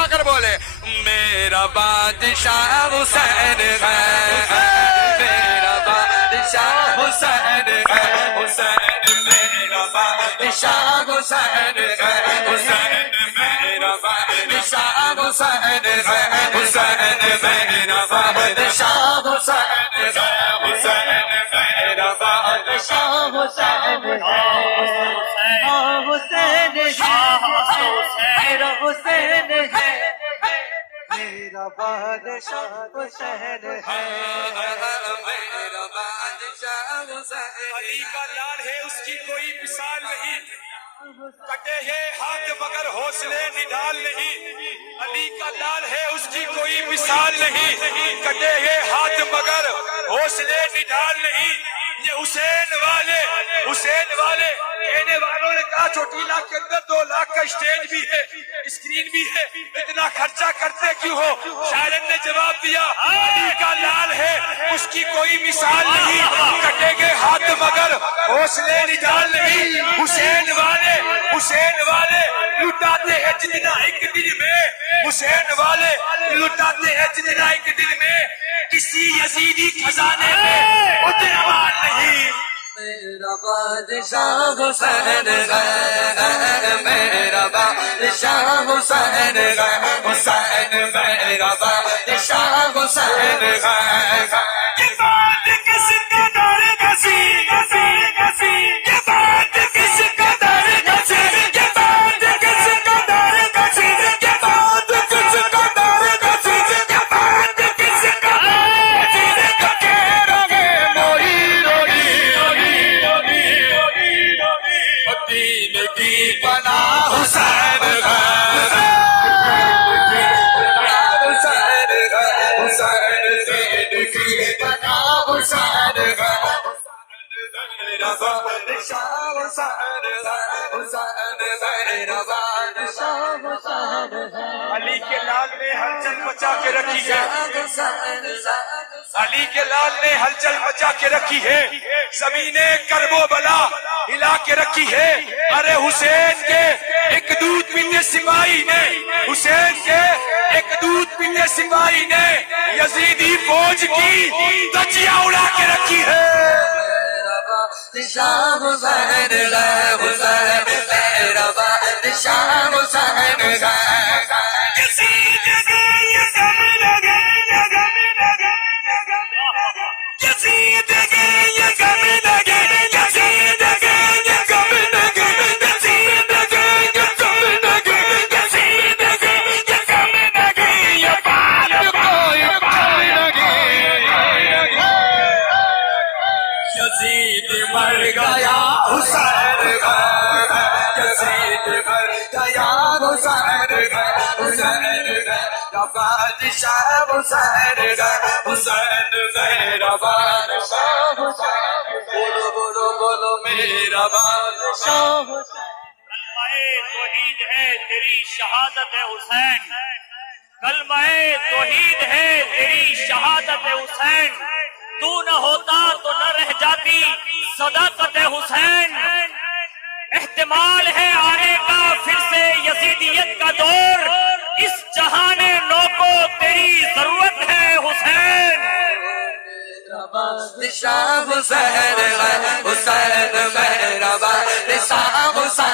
اٹھا کر بولے میرا بادشاہ حسین ہے، میرا بادشاہ حسین ہے، حسین میرا بادشاہ حسین ہے، حسین میرا بادشاہ حسین ہے، حسین میرا بادشاہ حسین ہے، حسین میرا بادشاہ حسین ہے، حسین میرا حسین ہے، میرا بادشاہ حسین ہے، میرا بادشاہ حسین۔ علی کا لال ہے اس کی کوئی مثال نہیں، کٹے ہیں ہاتھ مگر حوصلے نڈال نہیں، علی کا لال ہے اس کی کوئی مثال نہیں، کٹے ہیں ہاتھ مگر حوصلے نڈال نہیں، یہ حسین والے کہنے والوں نے کہا چوٹیلا کے اندر 2 لاکھ کا اسٹیج بھی ہے، اسکرین بھی ہے، اتنا خرچہ کرتے کیوں ہو؟ شاعر نے جواب دیا علی کا لال ہے اس کی کوئی مثال نہیں، کٹے گے ہاتھ مگر حوصلے نڈال نہیں، حسین والے لٹاتے ہیں جتنا ایک دن میں، حسین والے لٹاتے ہیں جتنا ایک دن میں، کسی یزیدی خزانے میں اتنا مال نہیں۔ میرا بادشاہ حسین ہے، میرا بادشاہ حسین ہے، حسین میرا بادشاہ حسین ہے۔ یہ بات کس قدر گسی، یہ بات کس قدر گسی، یہ بات کس قدر گسی، یہ بات کس قدر گسی، یہ بات کس قدر گسی، کہ رہے موئی روئی دین کی پناہ حسین ہے، حسین ہے، حسین دین کی پناہ حسین ہے، میرا بادشاہ حسین ہے، حسین میرا بادشاہ حسین ہے۔ علی کے لال نے ہلچل مچا کے رکھی ہے، علی کے لال نے ہلچل مچا کے رکھی ہے، زمین کرب و بلا ہلا کے رکھی ہے، ارے حسین کے ایک دودھ پینے سپاہی نے، حسین کے ایک دودھ پینے سپاہی نے یزیدی فوج کی دھجیاں اڑا کے رکھی ہے۔ میرا بادشاہ حسین ہے، حسین میرا بادشاہ حسین ہے۔ یزید مر گیا حسین ہے، یزید مر گیا حسین ہے، حسین میرا بادشاہ حسین ہے، حسین میرا بادشاہ حسین ہے۔ بولو بولو بولو میرا بادشاہ حسین۔ کلمہ توحید ہے تیری شہادت حسین، کلمہ توحید ہے تیری شہادت حسین، تو نہ ہوتا تو نہ رہ جاتی صداقت حسین، احتمال ہے آنے کا پھر سے یزیدیت کا دور، اس جہان نو کو تیری ضرورت ہے حسین۔ میرا بادشاہ حسین ہے، حسین میرا بادشاہ حسین